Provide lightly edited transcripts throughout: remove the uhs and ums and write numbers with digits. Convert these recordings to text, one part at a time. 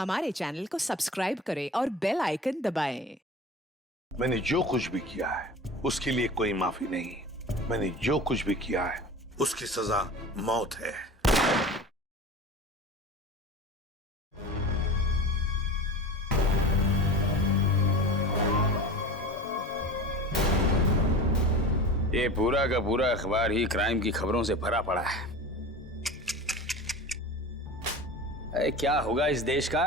हमारे चैनल को सब्सक्राइब करें और बेल आइकन दबाएं। मैंने जो कुछ भी किया है उसके लिए कोई माफी नहीं। मैंने जो कुछ भी किया है उसकी सजा मौत है। ये पूरा का पूरा अखबार ही क्राइम की खबरों से भरा पड़ा है। अरे क्या होगा इस देश का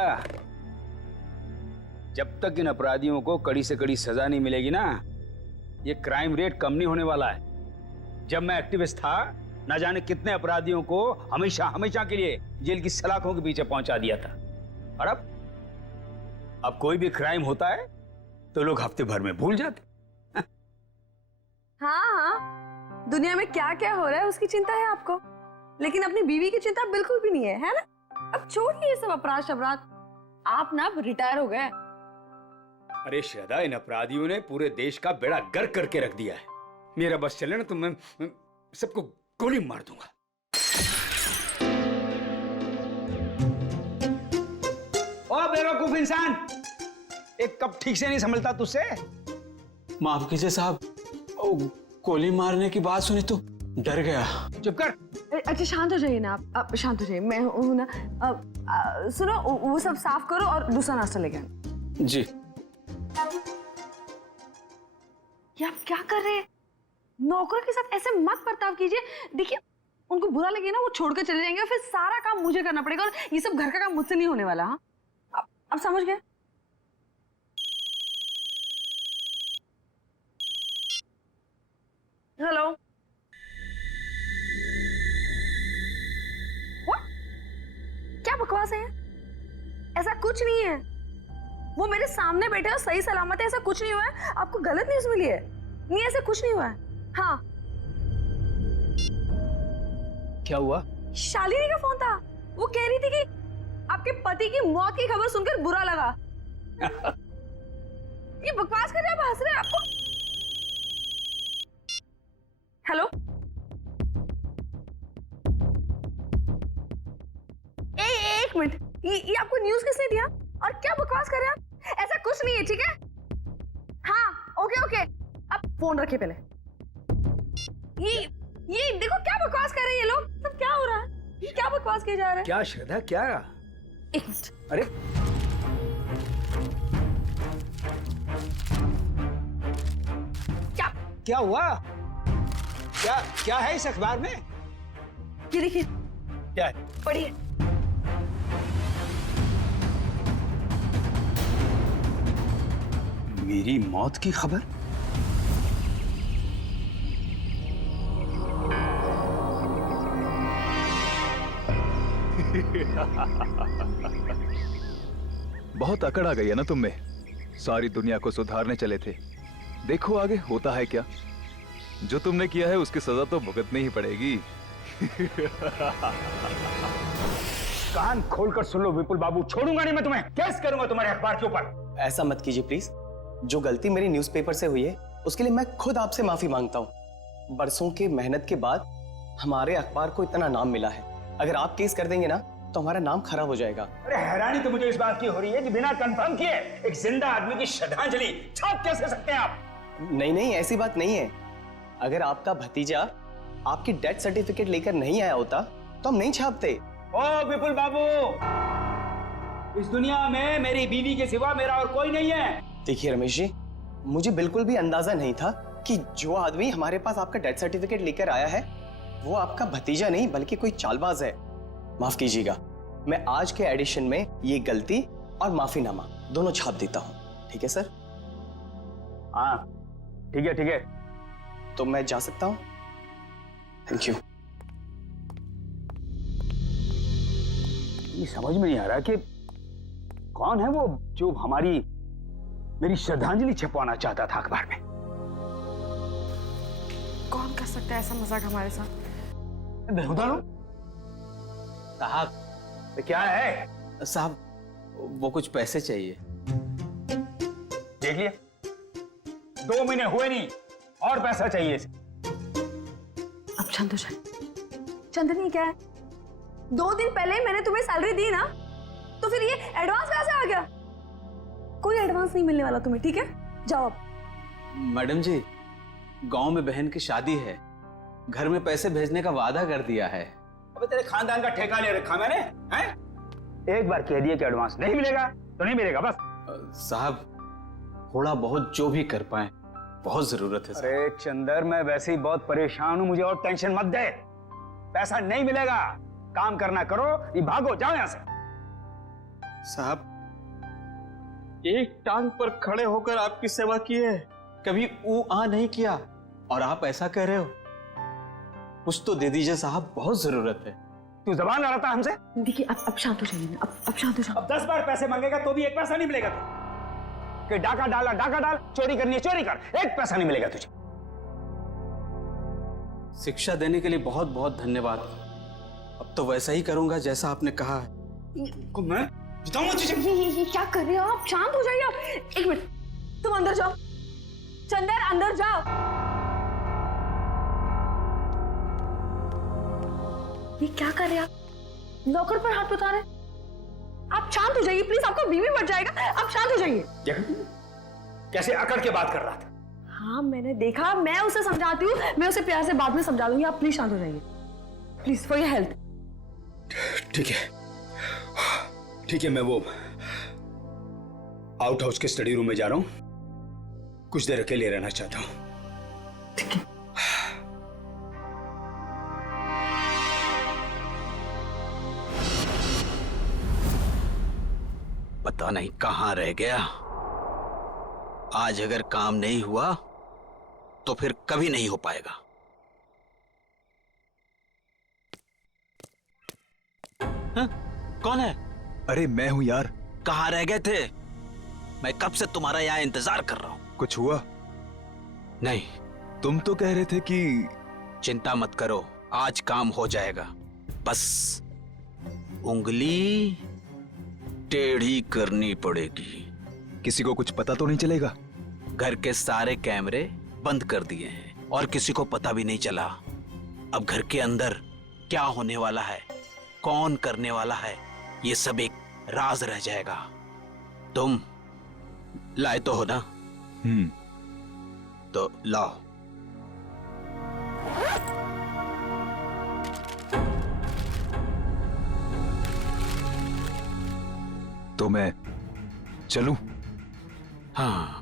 जब तक इन अपराधियों को कड़ी से कड़ी सजा नहीं मिलेगी ना। ये क्राइम रेट कम नहीं होने वाला है। जब मैं एक्टिविस्ट था ना जाने कितने अपराधियों को हमेशा हमेशा के लिए जेल की सलाखों के पीछे पहुंचा दिया था। और अब कोई भी क्राइम होता है तो लोग हफ्ते भर में भूल जाते। हाँ, दुनिया में क्या क्या हो रहा है उसकी चिंता है आपको, लेकिन अपनी बीवी की चिंता बिल्कुल भी नहीं है ना? अब छोड़िए ये सब अपराध शबराध, आप ना रिटायर हो गए। अरे श्रद्धा, इन अपराधियों ने पूरे देश का बेड़ा गर्क करके रख दिया है। मेरा बस चले ना तो मैं सबको गोली मार दूंगा। ओ बेवकूफ इंसान, एक कप ठीक से नहीं संभलता तुझसे? माफ कीजिए साहब, गोली मारने की बात सुनी तो डर गया। चुप कर। अच्छा शांत हो जाइए ना आप शांत हो जाइए। मैं हूं ना। सुनो, वो सब साफ करो और दूसरा नाश्ता लेके आना। जी। ये आप क्या कर रहे हैं? नौकरों के साथ ऐसे मत बर्ताव कीजिए। देखिए, उनको बुरा लगे ना, वो छोड़ कर चले जाएंगे और फिर सारा काम मुझे करना पड़ेगा और ये सब घर का काम मुझसे नहीं होने वाला। हाँ, आप समझ गए? हेलो। क्या बकवास है? ऐसा कुछ नहीं है। वो मेरे सामने बैठे और सही सलामत है, ऐसा कुछ नहीं हुआ है। आपको गलत न्यूज़ मिली है। नहीं, ऐसा कुछ नहीं हुआ है। हाँ। क्या हुआ? शालिनी का फोन था। वो कह रही थी कि आपके पति की मौत की खबर सुनकर बुरा लगा। ये बकवास कर रहे हैं, आप हंस रहे हैं। आपको हेलो, एक मिनट, ये आपको न्यूज़ किसने दिया और क्या बकवास कर रहे हैं आप? ऐसा कुछ नहीं है, ठीक है? हाँ, ओके, आप फोन रखिए पहले। ये देखो क्या बकवास कर रहे हैं ये लोग। सब क्या हो रहा है? ये क्या बकवास किए जा रहे हैं? क्या श्रद्धा, क्या? एक मिनट। अरे क्या हुआ? क्या है इस अखबार में? ये देखिए। क्या है? पढ़िए। मेरी मौत की खबर? बहुत अकड़ आ गई है ना तुम में। सारी दुनिया को सुधारने चले थे, देखो आगे होता है क्या। जो तुमने किया है उसकी सजा तो भुगतनी ही पड़ेगी। कान खोलकर सुन लो विपुल बाबू, छोड़ूंगा नहीं मैं तुम्हें। केस करूंगा तुम्हारे अखबार के ऊपर। ऐसा मत कीजिए प्लीज। जो गलती मेरी न्यूज़पेपर से हुई है उसके लिए मैं खुद आपसे माफी मांगता हूँ। बरसों के मेहनत के बाद हमारे अखबार को इतना नाम मिला है। अगर आप केस कर देंगे ना तो हमारा नाम खराब हो जाएगा। अरे हैरानी तो मुझे इस बात की हो रही है कि बिना कंफर्म किए एक जिंदा आदमी की श्रद्धांजलि छाप कैसे सकते हैं आप? नहीं, ऐसी बात नहीं है। अगर आपका भतीजा आपकी डेथ सर्टिफिकेट लेकर नहीं आया होता तो हम नहीं छापते। ओ विपुल बाबू, इस दुनिया में मेरी बीवी के सिवा मेरा और कोई नहीं है। देखिए रमेश जी, मुझे बिल्कुल भी अंदाजा नहीं था कि जो आदमी हमारे पास आपका डेथ सर्टिफिकेट लेकर आया है वो आपका भतीजा नहीं बल्कि कोई चालबाज है। माफ कीजिएगा, मैं आज के एडिशन में ये गलती और माफीनामा दोनों छाप देता हूँ। ठीक है सर? हाँ ठीक है। तो मैं जा सकता हूँ? Thank you. ये समझ में नहीं आ रहा कि कौन है वो जो मेरी श्रद्धांजलि छपवाना चाहता था अखबार में। कौन कर सकता है ऐसा मजाक हमारे साथ? बेहुदा साहब, तो क्या है? साहब वो कुछ पैसे चाहिए। देख लिया, 2 महीने हुए नहीं और पैसा चाहिए। अब शांत हो जाए। चंदनी क्या है, 2 दिन पहले मैंने तुम्हें सैलरी दी ना, तो फिर ये एडवांस एडवांस नहीं मिलने वाला तुम्हें, ठीक है? जाओ अब। मैडम जी, गांव में बहन की शादी है, घर में पैसे भेजने का वादा कर दिया है। अबे तेरे खानदान का ठेका ले रखा मैंने, हैं? एक बार कह दिया कि एडवांस नहीं मिलेगा तो नहीं मिलेगा बस। साहब, थोड़ा बहुत जो भी कर पाए, बहुत जरूरत है। अरे चंदर, मैं वैसे ही बहुत परेशान हूं, मुझे और टेंशन मत दे। पैसा नहीं मिलेगा, काम करना करो, ये भागो, जाओ यहां से। साहब, एक टांग पर खड़े होकर आपकी सेवा की है, कभी ऊ आ नहीं किया, और आप ऐसा कह रहे हो? कुछ तो दे दीजिए साहब, बहुत जरूरत है। तू जबान लड़ाता हमसे? देखिए अब शांत हो जाइए, अब शांत हो जाओ। अब 10 बार पैसे मांगेगा तो भी एक पैसा नहीं मिलेगा कि डाका डाला डाका डाल, चोरी करनी है चोरी कर, एक पैसा नहीं मिलेगा तुझे। शिक्षा देने के लिए बहुत बहुत धन्यवाद। अब तो वैसा ही करूंगा जैसा आपने कहा है। मैं बताऊंगा तुझे। ये क्या कर रहे हो आप? शांत हो जाइए आप। एक मिनट, तुम अंदर जाओ। चंदर, अंदर जाओ। ये क्या कर रहे हैं आप? नौकर पर हाथ उठा रहे। आप शांत हो जाइए प्लीज, आपका बीवी बढ़ जाएगा। आप शांत हो जाइए। कैसे अकड़ के बात कर रहा था? हाँ मैंने देखा, मैं उसे समझाती हूँ, मैं उसे प्यार से बाद में समझा दूंगी। आप प्लीज शांत हो जाइए, प्लीज, फॉर योर हेल्थ। ठीक है, ठीक है, मैं वो आउट हाउस के स्टडी रूम में जा रहा हूं, कुछ देर अकेले रहना चाहता हूं। ठीक है। पता नहीं कहां रह गया। आज अगर काम नहीं हुआ तो फिर कभी नहीं हो पाएगा। हाँ? कौन है? अरे मैं हूं यार। कहां रह गए थे? मैं कब से तुम्हारा यहाँ इंतजार कर रहा हूं। कुछ हुआ? नहीं। तुम तो कह रहे थे कि चिंता मत करो, आज काम हो जाएगा। बस उंगली टेढ़ी करनी पड़ेगी। किसी को कुछ पता तो नहीं चलेगा? घर के सारे कैमरे बंद कर दिए हैं और किसी को पता भी नहीं चला। अब घर के अंदर क्या होने वाला है, कौन करने वाला है, ये सब एक राज रह जाएगा। तुम लाए तो हो ना? तो लाओ। तो मैं चलूं? हाँ।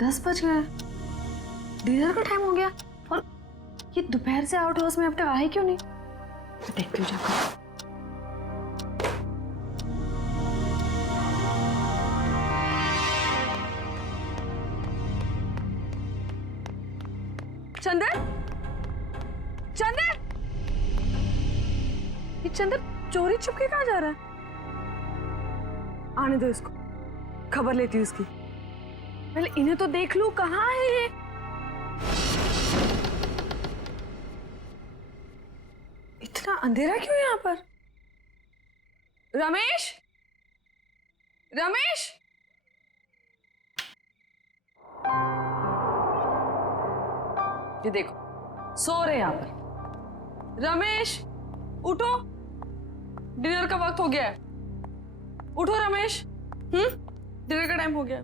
दस बज गए, डिनर का टाइम हो गया, और ये दोपहर से आउट हाउस में अब तक आए क्यों नहीं? देखती हूँ जाकर। चंदर, चंदर, ये चंदर चोरी छुपके कहाँ जा रहा है? आने दो इसको, खबर लेती हूँ इसकी। पहले इन्हें तो देख लूं, कहाँ है ये? इतना अंधेरा क्यों यहाँ पर? रमेश, रमेश, ये देखो सो रहे यहाँ पर। रमेश उठो, डिनर का वक्त हो गया है। उठो रमेश, डिनर का टाइम हो गया।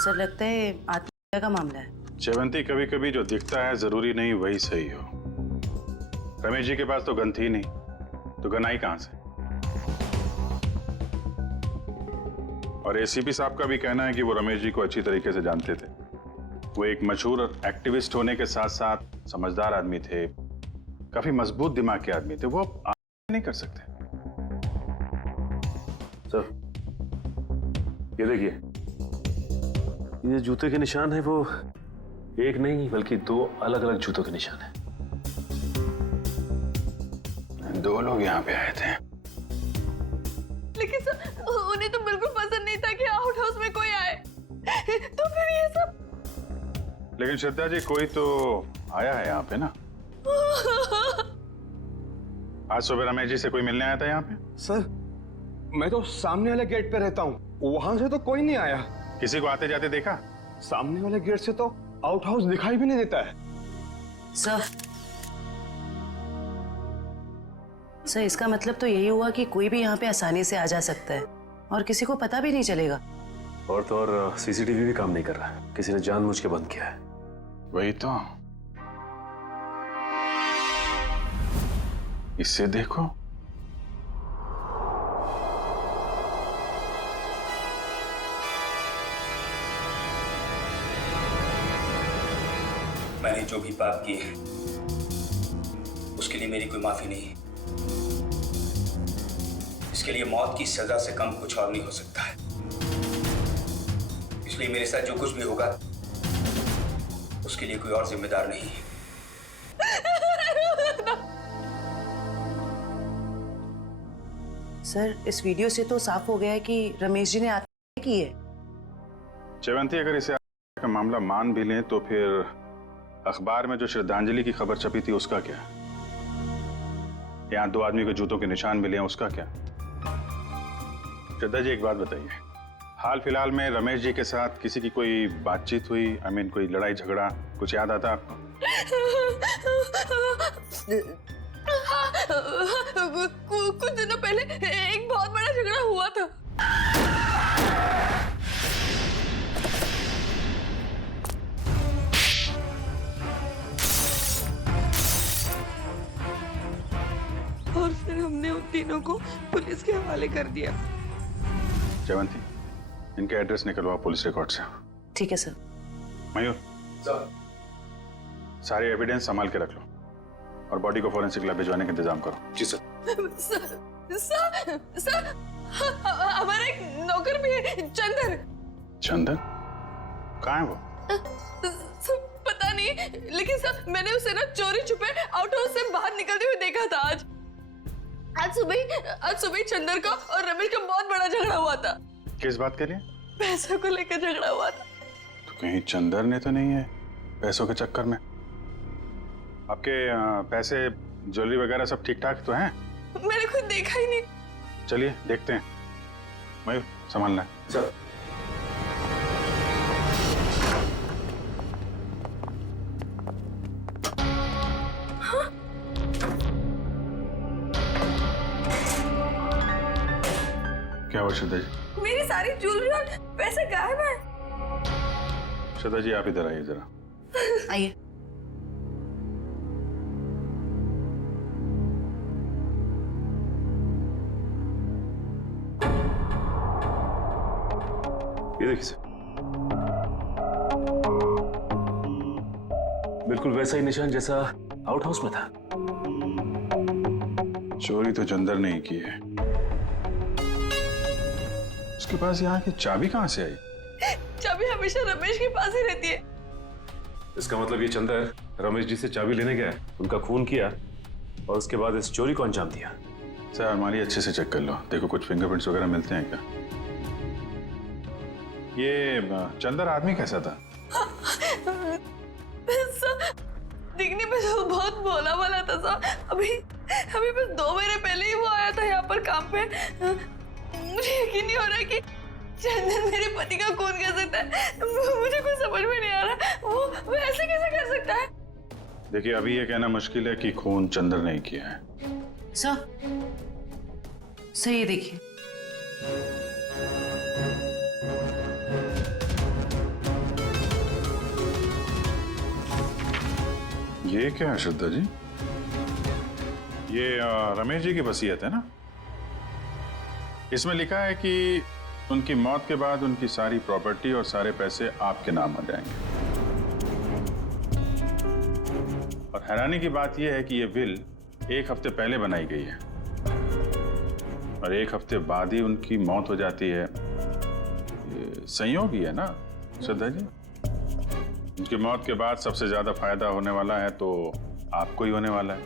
सर लगता है आत्महत्या का मामला है। जयवंती, कभी कभी जो दिखता है जरूरी नहीं वही सही हो। रमेश जी के पास तो गन थी नहीं, तो गन आई कहां से? और एसीपी साहब का भी कहना है कि वो रमेश जी को अच्छी तरीके से जानते थे। वो एक मशहूर एक्टिविस्ट होने के साथ साथ समझदार आदमी थे, काफी मजबूत दिमाग के आदमी थे। वो नहीं कर सकते। सर ये देखिए, ये जूते के निशान है वो एक नहीं बल्कि दो अलग अलग जूतों के निशान है। 2 लोग यहाँ पे आए थे। लेकिन सर उन्हें तो बिल्कुल पसंद नहीं था कि आउट हाउस में कोई आए, तो फिर ये सब। लेकिन श्रद्धा जी, कोई तो आया है यहाँ पे ना। आज सुबह रमेश जी से कोई मिलने आया था यहाँ पे? सर मैं तो सामने वाले गेट पे रहता हूँ, वहां से तो कोई नहीं आया। किसी को आते जाते देखा? सामने वाले गेट से तो आउट हाउस दिखाई भी नहीं देता है। सर इसका मतलब तो यही हुआ कि कोई भी यहाँ पे आसानी से आ जा सकता है और किसी को पता भी नहीं चलेगा। और तो और सीसीटीवी भी काम नहीं कर रहा, किसी ने जानबूझ के बंद किया है। वही तो, इससे देखो। मैंने जो भी पाप किए उसके लिए मेरी कोई माफी नहीं। इसके लिए मौत की सजा से कम कुछ और नहीं हो सकता है। इसलिए मेरे साथ जो कुछ भी होगा उसके लिए कोई और जिम्मेदार नहीं है। सर इस वीडियो से तो साफ हो गया है कि रमेश जी ने आत्महत्या की है। जयवंती, अगर इसे का मामला मान भी लें तो फिर अखबार में जो श्रद्धांजलि की खबर छपी थी उसका क्या? यहाँ 2 आदमी के जूतों के निशान मिले हैं, उसका क्या? श्रद्धा जी, एक बात बताइए, हाल फिलहाल में रमेश जी के साथ किसी की कोई बातचीत हुई? कोई लड़ाई झगड़ा कुछ याद आता आपको? कुछ दिनों पहले एक बहुत बड़ा झगड़ा हुआ था। और फिर हमने उन तीनों को पुलिस के हवाले कर दिया। जयवंती, इनके एड्रेस निकलवाओ पुलिस रिकॉर्ड से। ठीक है सर। मयूर, सारे एविडेंस संभाल के रख लो और बॉडी को फॉरेंसिक लैब भिजवाने का इंतजाम करो। जी सर। सर हमारा एक नौकर भी है, चंदन। चंदन? कहाँ है वो? पता नहीं, लेकिन सर मैंने उसे ना चोरी छुपे आउट हाउस से बाहर निकलते हुए देखा था। आज सुबह ही चंदन का और रमेश का बहुत बड़ा झगड़ा हुआ था। किस बात के लिए? पैसों को लेकर झगड़ा हुआ था। तो कहीं चंदन ने तो नहीं है पैसों के चक्कर में? आपके पैसे ज्वेलरी वगैरह सब ठीक ठाक तो हैं? मैंने खुद देखा ही नहीं। चलिए देखते हैं। मयूर, संभालना है। सर क्या हुआ श्रद्धा जी? मेरी सारी ज्वेलरी और पैसे गायब है। श्रद्धा जी, आप इधर आइए जरा। आइए। ये देखिए सर, बिल्कुल वैसा ही निशान जैसा आउट हाउस में था। चोरी तो चंदर ने ही की है। उसके पास यहाँ की चाबी कहाँ से आई? चाबी हमेशा रमेश के पास ही रहती है। इसका मतलब ये चंदर रमेश जी से चाबी लेने गया, उनका खून किया और उसके बाद इस चोरी को अंजाम दिया। सर, अलमारी अच्छे से चेक कर लो, देखो कुछ फिंगरप्रिंट्स वगैरह मिलते हैं क्या? ये चंदर आदमी कैसा था? दिखने में तो बहुत भोला वाला था सर। अभी बस 2 महीने पहले ही वो आया था यहाँ पर काम पे। मुझे यकीन नहीं हो रहा कि चंदन मेरे पति का खून कर सकता है। मुझे कुछ समझ में नहीं आ रहा, वो ऐसे कैसे कर सकता है? देखिए, अभी ये कहना मुश्किल है कि खून चंदर ने किया है। सर ये देखिए। ये क्या है श्रद्धा जी? ये रमेश जी की वसीयत है ना? इसमें लिखा है कि उनकी मौत के बाद उनकी सारी प्रॉपर्टी और सारे पैसे आपके नाम आ जाएंगे। और हैरानी की बात यह है कि ये विल 1 हफ्ते पहले बनाई गई है और 1 हफ्ते बाद ही उनकी मौत हो जाती है। ये संयोग ही है ना श्रद्धा जी? उनकी मौत के बाद सबसे ज्यादा फायदा होने वाला है तो आपको ही होने वाला है।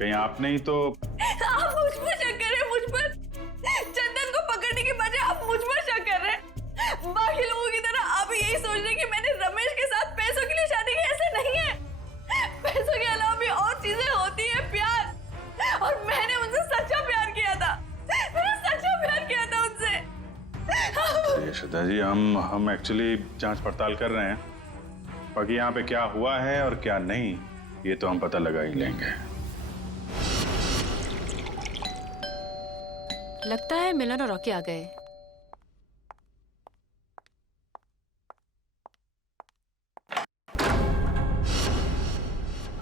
कहीं आपने ही तो। आप मुझ पर शक कर रहे हैं, मुझ पर। चंदन को पकड़ने के बजाय आप मुझ पर शक कर रहे हैं। बाकी लोगों की तरह आप यही सोच रहे हैं कि मैंने रमेश के साथ पैसों के लिए शादी की। ऐसे नहीं है। पैसों के अलावा भी और चीजें होती है, प्यार। और मैंने उनसे सच्चा प्यार किया था। मैंने सच्चा प्यार किया था उनसे। यशोदा जी, हम एक्चुअली जांच पड़ताल कर रहे हैं। बाकी यहाँ पे क्या हुआ है और क्या नहीं, ये तो हम पता लगा ही लेंगे। लगता है मिलन और रॉकी आ गए।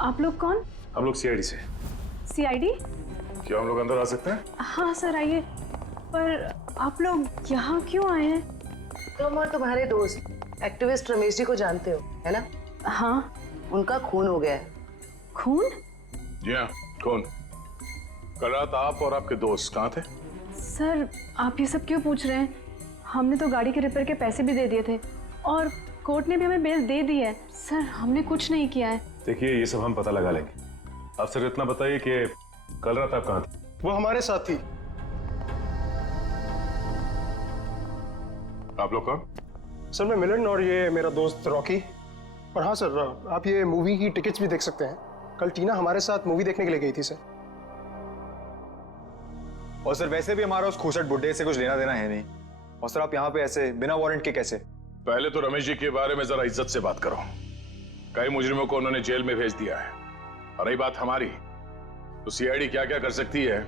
आप लोग कौन? हम लोग सीआईडी से। सीआईडी? क्या हम लोग अंदर आ सकते हैं? हाँ सर, आइए। पर आप लोग यहाँ क्यों आए हैं? तुम और तुम्हारे दोस्त एक्टिविस्ट रमेश जी को जानते हो, है ना? हाँ। उनका खून हो गया है। खून? जी हाँ, कौन? कल रात आप और आपके दोस्त कहाँ थे? सर, आप ये सब क्यों पूछ रहे हैं? हमने तो गाड़ी के रिपेयर के पैसे भी दे दिए थे और कोर्ट ने भी हमें बेल दे दी है। सर, हमने कुछ नहीं किया है। देखिए, ये सब हम पता लगा लेंगे। आप सिर्फ इतना बताइए कि कल रात आप कहाँ थे? वो हमारे साथ थी। आप लोग कौन? सर, मैं मिलन और ये मेरा दोस्त रॉकी। और हाँ सर, आप ये मूवी की टिकट्स भी देख सकते हैं। कल टीना हमारे साथ मूवी देखने के लिए गई थी सर। और सर वैसे भी हमारा उस खूसट बुड्ढे से कुछ लेना देना है नहीं। और सर आप यहाँ पे ऐसे बिना वारंट के कैसे? पहले तो रमेश जी के बारे में जरा इज्जत से बात करो। कई मुजरिमों को उन्होंने जेल में भेज दिया है। और रही बात हमारी, तो सीआईडी क्या क्या कर सकती है,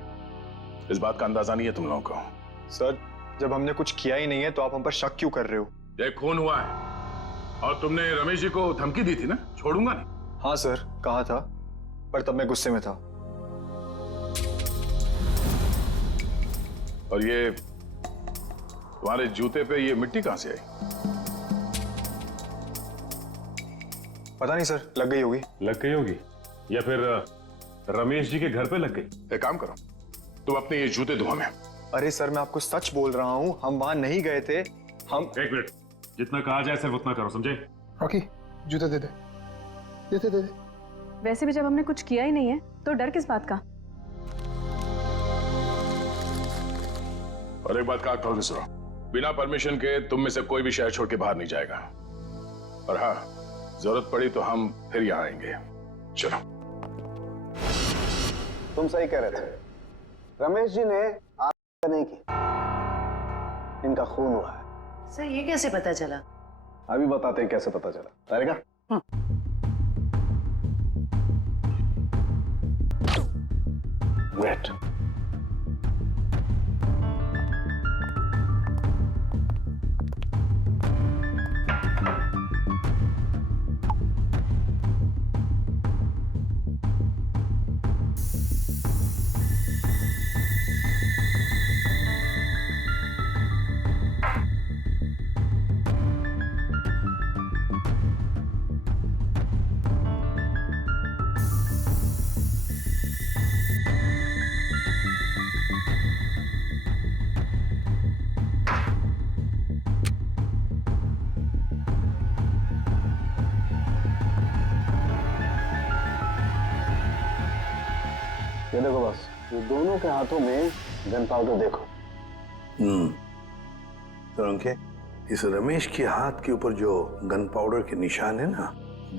इस बात का अंदाजा नहीं है तुम लोगों को। सर, जब हमने कुछ किया ही नहीं है तो आप हम पर शक क्यों कर रहे हो? ये खून हुआ है और तुमने रमेश जी को धमकी दी थी ना, छोड़ूंगा नहीं। हाँ सर, कहा था, पर तब मैं गुस्से में था। और ये तुम्हारे जूते पे ये मिट्टी कहां से आई? पता नहीं सर, लग गई होगी। लग गई होगी या फिर रमेश जी के घर पे लग गई। एक काम करो, तुम अपने ये जूते धो में। अरे सर, मैं आपको सच बोल रहा हूँ, हम वहां नहीं गए थे। हम एक मिनट, जितना कहा जाए सिर्फ उतना करो, समझे? रॉकी, जूते दे दे। दे दे। वैसे भी जब हमने कुछ किया ही नहीं है तो डर किस बात का? और एक बात काट खोल सुनो, बिना परमिशन के तुम में से कोई भी शहर छोड़ के बाहर नहीं जाएगा। और हाँ, जरूरत पड़ी तो हम फिर यहाँ आएंगे। चलो। तुम सही कह रहे थे, रमेश जी ने आत्महत्या नहीं की, इनका खून हुआ है। सर, ये कैसे पता चला? अभी बताते हैं कैसे पता चला। तारिका, वेट। ये देखो बस, ये दोनों के हाथों में गन पाउडर देखो। तो अंके, इस रमेश के हाथ के ऊपर जो गन पाउडर के निशान है ना,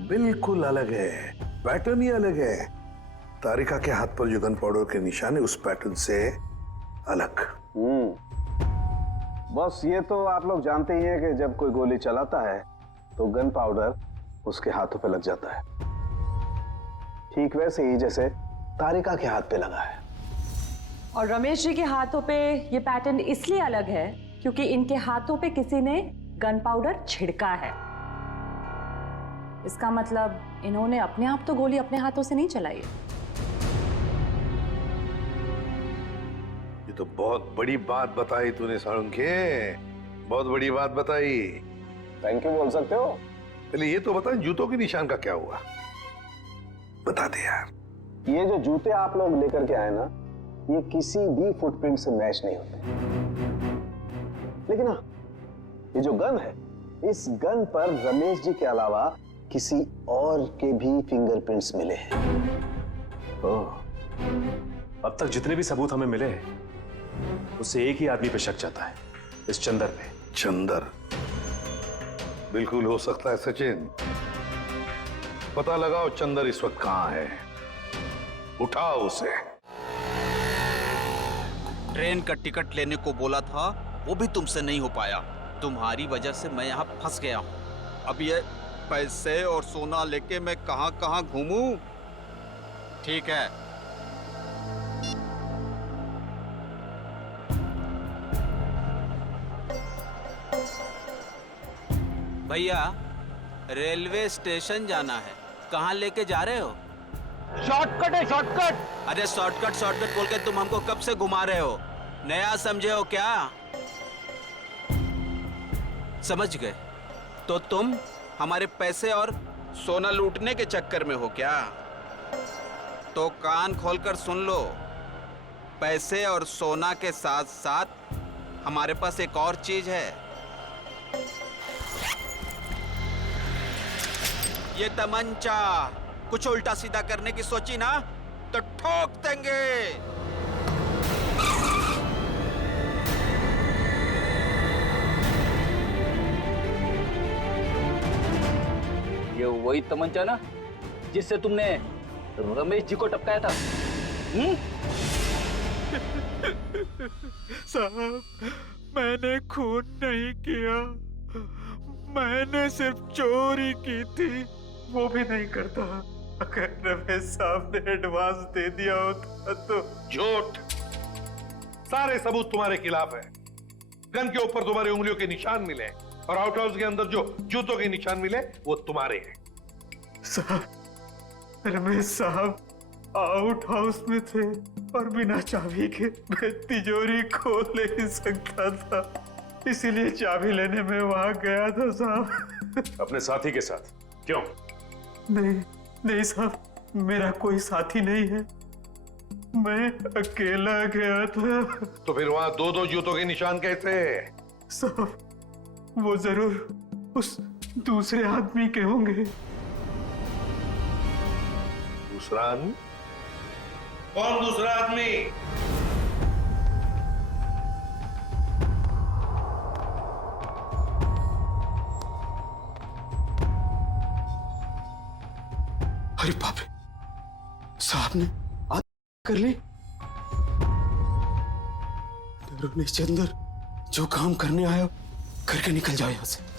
बिल्कुल अलग है, पैटर्न ही अलग है। तारिका के हाथ पर जो गन पाउडर के निशान है उस पैटर्न से अलग। बस ये तो आप लोग जानते ही हैं कि जब कोई गोली चलाता है तो गन पाउडर उसके हाथों पे लग जाता है। ठीक वैसे ही जैसे तारिका के हाथ पे लगा है। और रमेश जी के हाथों पे ये पैटर्न इसलिए अलग है क्योंकि इनके हाथों पे किसी ने गन पाउडर छिड़का है। इसका मतलब इन्होंने अपने आप तो गोली अपने हाथों से नहीं चलाई है। ये तो बहुत बड़ी बात बताई तूने सारंगे, बहुत बड़ी बात बताई। थैंक यू बोल सकते हो। पहले ये तो बता, जूतों के निशान का क्या हुआ, बता दे यार। ये जो जूते आप लोग लेकर के आए ना, ये किसी भी फुटप्रिंट से मैच नहीं होते। लेकिन हाँ, ये जो गन है, इस गन पर रमेश जी के अलावा किसी और के भी फिंगरप्रिंट्स मिले हैं। ओह, अब तक जितने भी सबूत हमें मिले हैं उससे एक ही आदमी पे शक जाता है, इस चंदर पे। चंदर? बिल्कुल हो सकता है सचिन। पता लगाओ चंदर इस वक्त कहां है, उठाओ उसे। ट्रेन का टिकट लेने को बोला था, वो भी तुमसे नहीं हो पाया। तुम्हारी वजह से मैं यहाँ फंस गया हूँ। अब ये पैसे और सोना लेके मैं कहाँ कहाँ घूमूं? ठीक है, भैया रेलवे स्टेशन जाना है, कहाँ लेके जा रहे हो? शॉर्टकट है, शॉर्टकट। अरे शॉर्टकट शॉर्टकट बोल के तुम हमको कब से घुमा रहे हो? नया समझे हो क्या? समझ गए? तो तुम हमारे पैसे और सोना लूटने के चक्कर में हो क्या? तो कान खोलकर सुन लो, पैसे और सोना के साथ साथ हमारे पास एक और चीज है। ये तमंचा। कुछ उल्टा सीधा करने की सोची ना तो ठोक देंगे। ये वही तमंचा ना जिससे तुमने रमेश जी को टपकाया था? साहब, मैंने खून नहीं किया, मैंने सिर्फ चोरी की थी, वो भी नहीं करता। अगर रमेश साहब ने एडवांस दे दिया होता तो। झूठ! सारे सबूत तुम्हारे खिलाफ है। गन के ऊपर तुम्हारी उंगलियों के निशान मिले और आउट हाउस के अंदर जो जूतों के निशान मिले वो तुम्हारे हैं। साहब, रमेश साहब आउट हाउस में थे और बिना चाबी के मैं तिजोरी खोल नहीं सकता था, इसीलिए चाबी लेने में वहां गया था साहब। अपने साथी के साथ? क्यों? नहीं साहब, मेरा कोई साथी नहीं है, मैं अकेला गया था। तो फिर वहां दो दो जूतों के निशान कैसे? साहब, वो जरूर उस दूसरे आदमी के होंगे। दूसरा आदमी? कौन दूसरा आदमी? अरे बाप रे, साहब ने आग कर ली। रमेश चंदर, जो काम करने आया करके निकल जाओ यहां से।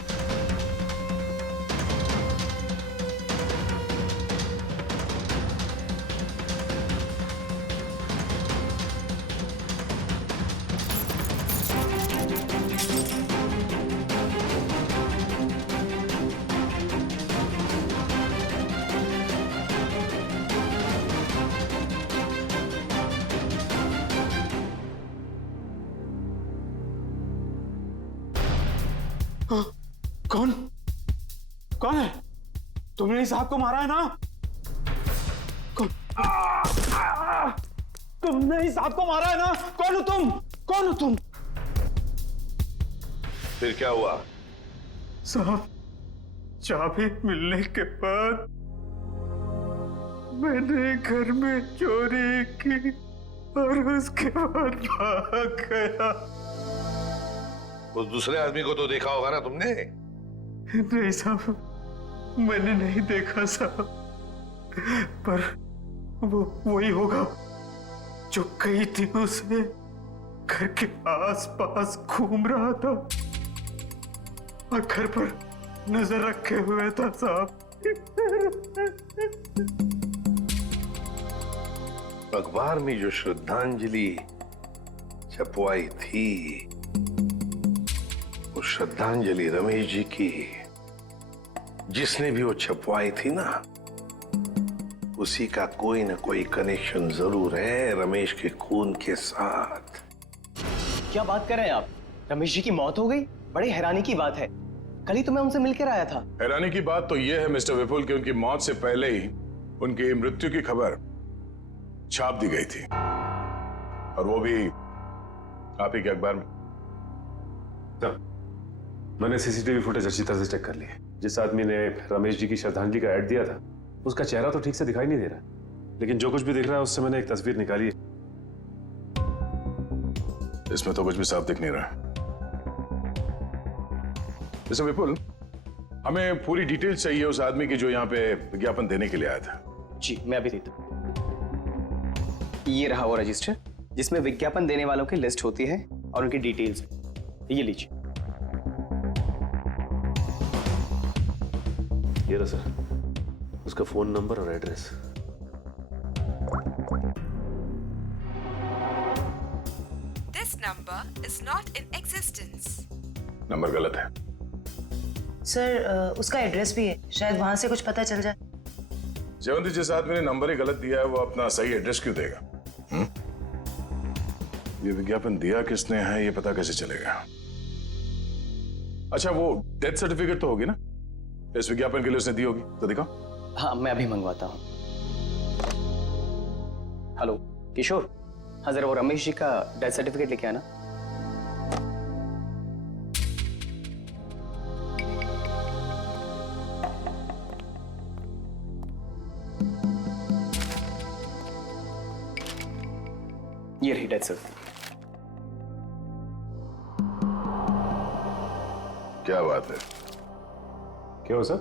कौन कौन है? तुमने इस साहब को मारा है ना? कौन? तुमने इस साहब को मारा है ना? कौन हो तुम? कौन हो तुम? फिर क्या हुआ? साहब, चाबी मिलने के बाद मैंने घर में चोरी की और उसके बाद भाग गया। उस दूसरे आदमी को तो देखा होगा ना तुमने? नहीं साहब, मैंने नहीं देखा साहब, पर वो वही होगा जो कई दिनों से घर के आस-पास घूम रहा था और घर पर नजर रखे हुए था साहब। अखबार में जो श्रद्धांजलि छपवाई थी, वो श्रद्धांजलि रमेश जी की, जिसने भी वो छपवाई थी ना, उसी का कोई ना कोई कनेक्शन जरूर है रमेश के खून के साथ। क्या बात कर रहे हैं आप? रमेश जी की मौत हो गई? बड़ी हैरानी की बात है। कल ही तो मैं उनसे मिलकर आया था। हैरानी की बात तो यह है मिस्टर विपुल कि उनकी मौत से पहले ही उनकी मृत्यु की खबर छाप दी गई थी, और वो भी आप ही के अखबार में। मैंने सीसीटीवी फुटेज अच्छी तरह से चेक कर ली है। जिस आदमी ने रमेश जी की श्रद्धांजलि का ऐड दिया था, उसका चेहरा तो ठीक से दिखाई नहीं दे रहा। लेकिन जो कुछ भी दिख रहा है उससे मैंने एक तस्वीर निकाली है। इसमें तो कुछ भी साफ दिख नहीं रहा। जैसे विपुल, हमें पूरी डिटेल चाहिए उस आदमी की जो यहाँ पे विज्ञापन देने के लिए आया था। जी मैं अभी देता हूँ। ये रहा वो रजिस्टर जिसमें विज्ञापन देने वालों की लिस्ट होती है और उनकी डिटेल्स। ये लीजिए। ये रहा सर, उसका फोन नंबर और address. This number is not in existence. Number गलत है। सर उसका एड्रेस भी है, शायद वहां से कुछ पता चल जाए। जयवंती, जिस आदमी ने नंबर ही गलत दिया है वो अपना सही एड्रेस क्यों देगा? ये विज्ञापन दिया किसने है ये पता कैसे चलेगा? अच्छा, वो डेथ सर्टिफिकेट तो होगी ना इस विज्ञापन के लिए उसने दी होगी, तो दिखाओ। हाँ मैं अभी मंगवाता हूँ। हेलो किशोर, हाँ जरा वो रमेश जी का डेथ सर्टिफिकेट लेके आना। ये रही डेथ सर्टिफिकेट। क्या बात है? क्या हो सर?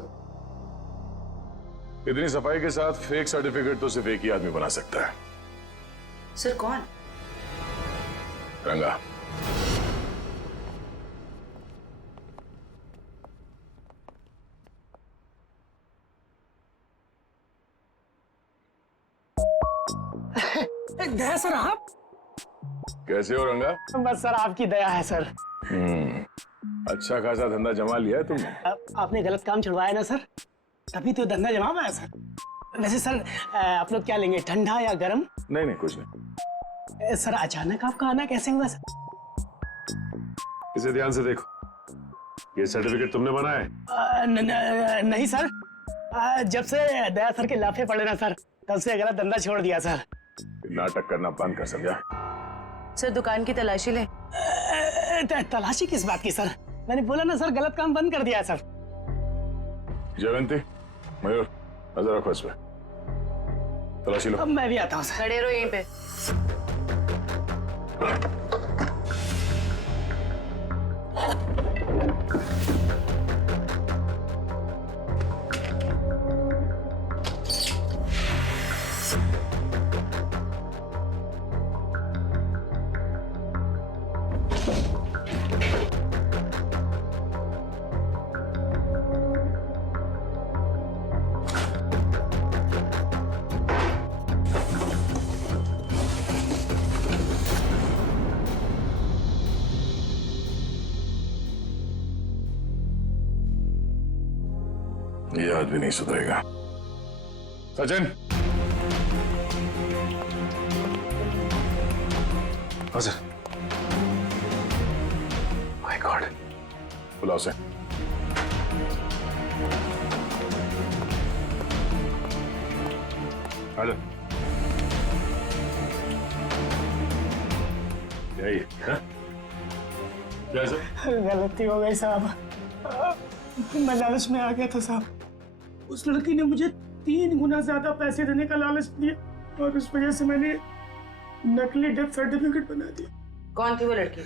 इतनी सफाई के साथ फेक सर्टिफिकेट तो सिर्फ एक ही आदमी बना सकता है। सर कौन? रंगा। दया सर, आप कैसे हो रंगा? बस सर आपकी दया है सर। अच्छा खासा धंधा जमा लिया है तुमने। आपने गलत काम छुड़वाया ना सर, तभी तो धंधा जमा पाया सर। वैसे सर आप लोग क्या लेंगे, ठंडा या गर्म? नहीं नहीं कुछ नहीं। सर अचानक आपका आना कैसे हुआ सर? इसे ध्यान से देखो, ये सर्टिफिकेट तुमने बनाया है? नहीं सर, जब से दया सर के लाफे पड़े ना सर, तब से गलत धंधा छोड़ दिया सर। नाटक करना बंद कर, समझा? सर दुकान की तलाशी ले। तलाशी किस बात की सर? मैंने बोला ना सर, गलत काम बंद कर दिया सर। जयवंती, मयूर, नजर रखो इस पे, तलाशी लो। अब मैं भी आता हूँ सर। खड़े रहो यहीं पे। ये आदमी नहीं सुधरेगा। सचिन। हाँ सर। माय गॉड, बुलाओ से। आजा। यही है? क्या सर? गलती हो गई साहब, मैं लालच में आ गया था साहब। उस लड़की ने मुझे 3 गुना ज्यादा पैसे देने का लालच दिया और उस वजह से मैंने नकली डेथ सर्टिफिकेट बना दिया। कौन थी वो लड़की?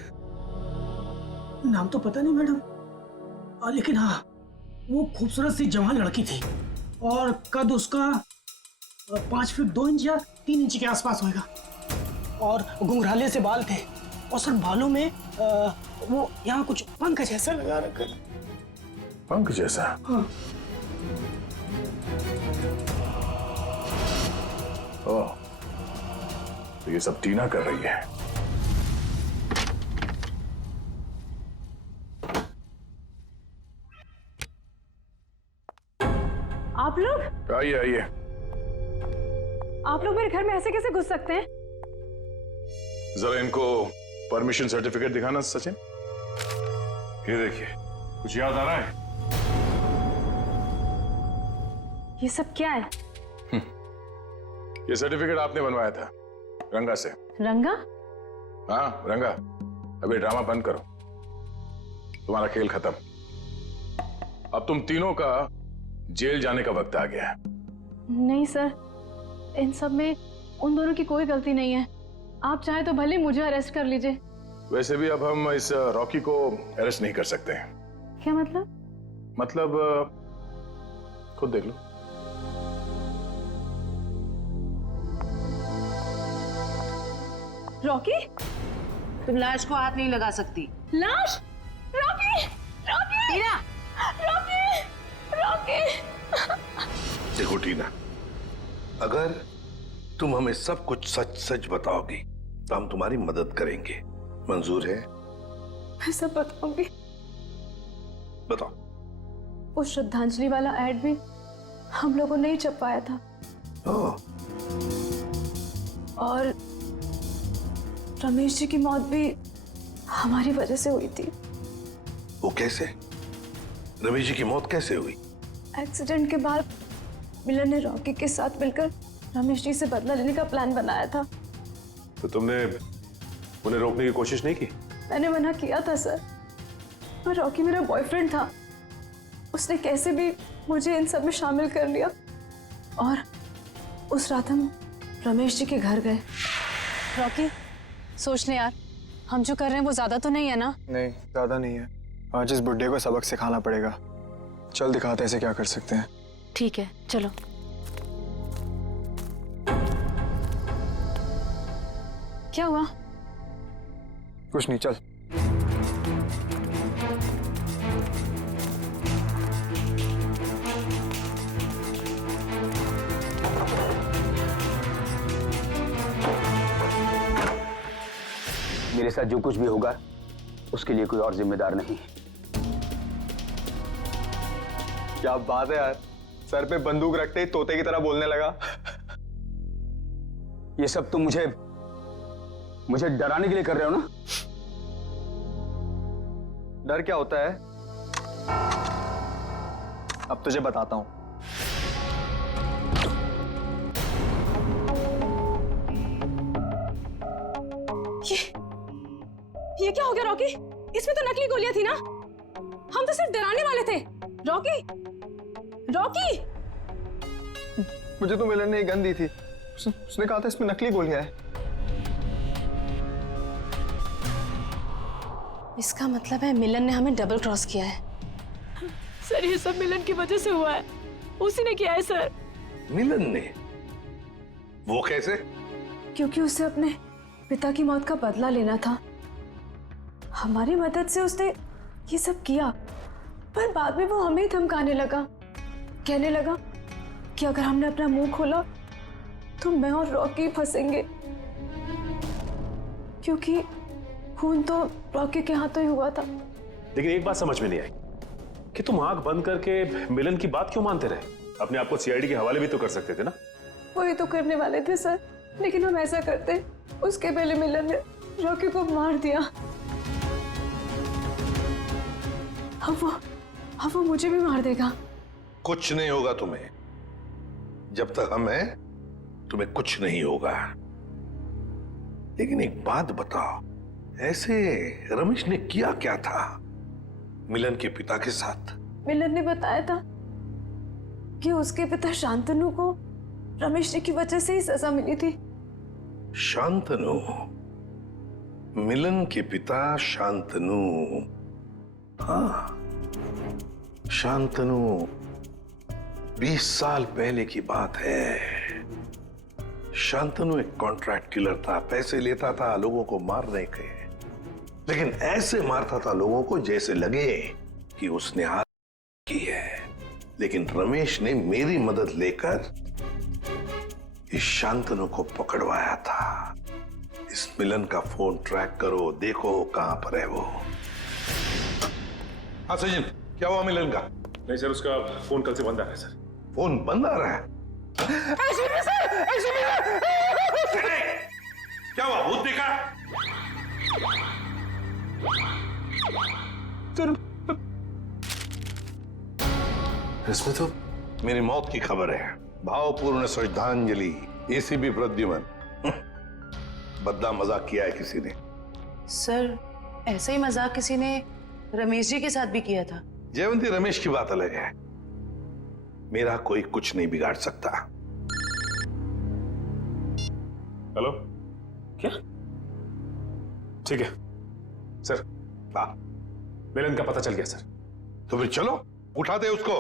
नाम तो पता नहीं मैडम, लेकिन हाँ वो खूबसूरत सी जवान लड़की थी और कद उसका 5 फीट 2 इंच या 3 इंच के आसपास होगा और घुंघराले से बाल थे और सर बालों में वो यहाँ कुछ पंख जैसा लगा रखा। पंख जैसा? हाँ। ओह, तो ये सब टीना कर रही है। आप लोग? आइए आइए। आप लोग मेरे घर में ऐसे कैसे घुस सकते हैं? जरा इनको परमिशन सर्टिफिकेट दिखाना सचिन। ये देखिए, कुछ याद आ रहा है? ये सब क्या है? ये सर्टिफिकेट आपने बनवाया था रंगा से। रंगा? हाँ रंगा, अभी ड्रामा बंद करो, तुम्हारा खेल खत्म। अब तुम तीनों का जेल जाने का वक्त आ गया है। नहीं सर, इन सब में उन दोनों की कोई गलती नहीं है। आप चाहे तो भले मुझे अरेस्ट कर लीजिए। वैसे भी अब हम इस रॉकी को अरेस्ट नहीं कर सकते हैं। क्या मतलब? मतलब खुद देख लो। रॉकी, तुम लाश को हाथ नहीं लगा सकती। लाश? रॉकी, रॉकी, टीना, रॉकी, रॉकी। देखो टीना, अगर तुम हमें सब कुछ सच सच बताओगी तो हम तुम्हारी मदद करेंगे। मंजूर है? मैं सब बताऊंगी। बताओ। वो श्रद्धांजलि वाला एड भी हम लोगों ने ही छपवाया था। और रमेश जी की मौत भी हमारी वजह से हुई थी। वो कैसे? रमेश जी की मौत कैसे हुई? एक्सीडेंट के बाद मिलन ने रॉकी के साथ मिलकर रमेश जी से बदला लेने का प्लान बनाया था। तो तुमने उन्हें रोकने की कोशिश नहीं की? मैंने मना किया था सर, पर रॉकी मेरा बॉयफ्रेंड था। उसने कैसे भी मुझे इन सब में शामिल कर लिया और उस रात हम रमेश जी के घर गए। रॉकी, सोच ले यार, हम जो कर रहे हैं वो ज्यादा तो नहीं है ना? नहीं, ज्यादा नहीं है। आज इस बुड्ढे को सबक सिखाना पड़ेगा। चल दिखाते हैं इसे क्या कर सकते हैं। ठीक है, चलो। क्या हुआ? कुछ नहीं, चल। मेरे साथ जो कुछ भी होगा उसके लिए कोई और जिम्मेदार नहीं। क्या बात है यार, सर पे बंदूक रखते ही तोते की तरह बोलने लगा। ये सब तुम मुझे डराने के लिए कर रहे हो ना? डर क्या होता है अब तुझे बताता हूं। ये क्या हो गया रॉकी? इसमें तो नकली गोलियां थी ना? हम तो सिर्फ डराने वाले थे। Rocky, Rocky! मुझे तो मिलन ने एक गन दी थी। उसने कहा था इसमें नकली गोलियां हैं। इसका मतलब है मिलन ने हमें डबल क्रॉस किया है। सर, ये सब मिलन की वजह से हुआ है। उसी ने किया है सर। मिलन ने? वो कैसे? क्योंकि उसे अपने पिता की मौत का बदला लेना था। हमारी मदद से उसने ये सब किया, पर बाद में वो हमें ही धमकाने लगा। कहने लगा कि अगर हमने अपना मुंह खोला तो मैं और रॉकी फंसेंगे, क्योंकि खून तो रॉकी के हाथों ही हुआ था। लेकिन एक बात समझ में नहीं आई कि तुम आंख बंद करके मिलन की बात क्यों मानते रहे? अपने आप को सीआईडी के हवाले भी तो कर सकते थे ना? वही तो करने वाले थे सर, लेकिन हम ऐसा करते उसके पहले मिलन ने रॉकी को मार दिया। अब वो मुझे भी मार देगा। कुछ नहीं होगा तुम्हें। जब तक हम हैं तुम्हें कुछ नहीं होगा। लेकिन एक बात बताओ, ऐसे रमेश ने किया क्या था मिलन के पिता के साथ? मिलन ने बताया था कि उसके पिता शांतनु को रमेश जी की वजह से ही सजा मिली थी। शांतनु? मिलन के पिता शांतनु? हाँ, शांतनु 20 साल पहले की बात है। शांतनु एक कॉन्ट्रैक्ट किलर था, पैसे लेता था लोगों को मारने के, लेकिन ऐसे मारता था लोगों को जैसे लगे कि उसने हाथ की है। लेकिन रमेश ने मेरी मदद लेकर इस शांतनु को पकड़वाया था। इस मिलन का फोन ट्रैक करो, देखो कहां पर है वो। हाँ सचिन, क्या हुआ मिलन का? नहीं सर, उसका फोन कल से बंद आ रहा है सर। फोन बंद आ रहा है? क्या हुआ, भूत देखा? इसमें तो मेरी मौत की खबर है। भावपूर्ण श्रद्धांजलि, एसीपी प्रद्युमन। बदला मजाक किया है किसी ने। सर, ऐसा ही मजाक किसी ने रमेश जी के साथ भी किया था। जयवंती, रमेश की बात अलग है। मेरा कोई कुछ नहीं बिगाड़ सकता। हेलो, क्या? ठीक है सर। हाँ, मिलन का पता चल गया सर। तो फिर चलो उठाते उसको।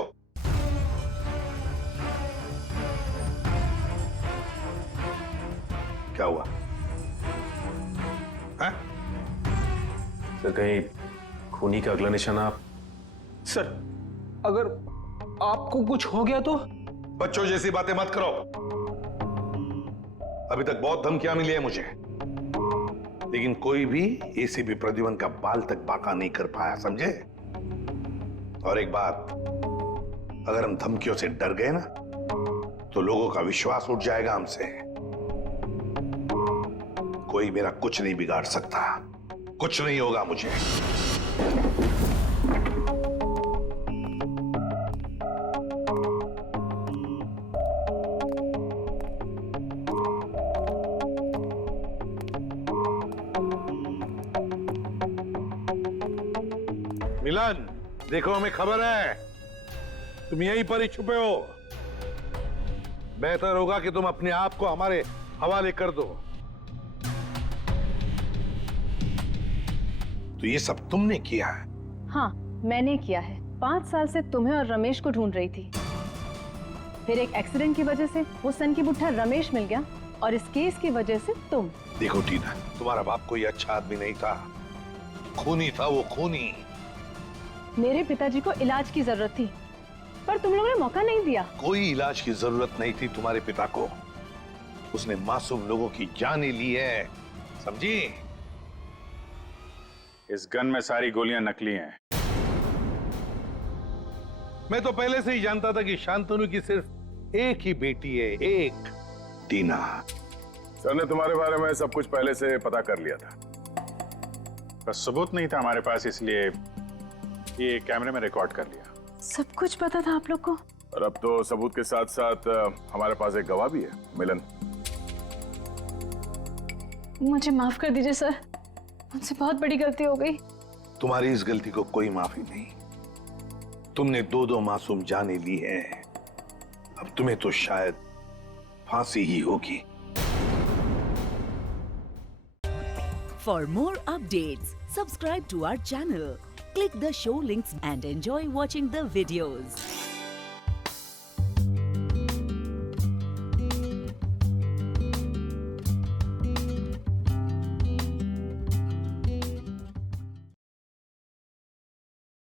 क्या हुआ? है? सर कहीं खूनी का अगला निशाना आप? सर अगर आपको कुछ हो गया तो? बच्चों जैसी बातें मत करो। अभी तक बहुत धमकियां मिली है मुझे, लेकिन कोई भी एसीपी प्रद्युमन का बाल तक बांका नहीं कर पाया, समझे? और एक बात, अगर हम धमकियों से डर गए ना तो लोगों का विश्वास उठ जाएगा हमसे। कोई मेरा कुछ नहीं बिगाड़ सकता, कुछ नहीं होगा मुझे। मिलन, देखो हमें खबर है तुम यहीं पर ही छुपे हो। बेहतर होगा कि तुम अपने आप को हमारे हवाले कर दो। तो ये सब तुमने किया है? हाँ, मैंने किया है। 5 साल से तुम्हें और रमेश को ढूंढ रही थी। फिर एक एक्सीडेंट की वजह से वो सन की बुट्ठा रमेश मिल गया, और इस केस की वजह से तुम। देखो टीना, तुम्हारा बाप कोई अच्छा आदमी नहीं था, खूनी था वो, खूनी। मेरे पिताजी को इलाज की जरूरत थी, पर तुम लोगों ने मौका नहीं दिया। कोई इलाज की जरूरत नहीं थी तुम्हारे पिता को, उसने मासूम लोगों की जानें ली है, समझी? इस गन में सारी गोलियां नकली हैं। मैं तो पहले से ही जानता था कि शांतनु की सिर्फ एक ही बेटी है, एक, टीना। सर ने तुम्हारे बारे में सब कुछ पहले से पता कर लिया था, बस सबूत नहीं था हमारे पास, इसलिए ये कैमरे में रिकॉर्ड कर लिया। सब कुछ पता था आप लोग को? और अब तो सबूत के साथ साथ हमारे पास एक गवाह भी है, मिलन। मुझे माफ कर दीजिए सर, मुझसे बहुत बड़ी गलती हो गई। तुम्हारी इस गलती को कोई माफी नहीं। तुमने 2 मासूम जाने ली है, अब तुम्हें तो शायद फांसी ही होगी। For more updates, subscribe to our channel, click the show links and enjoy watching the videos.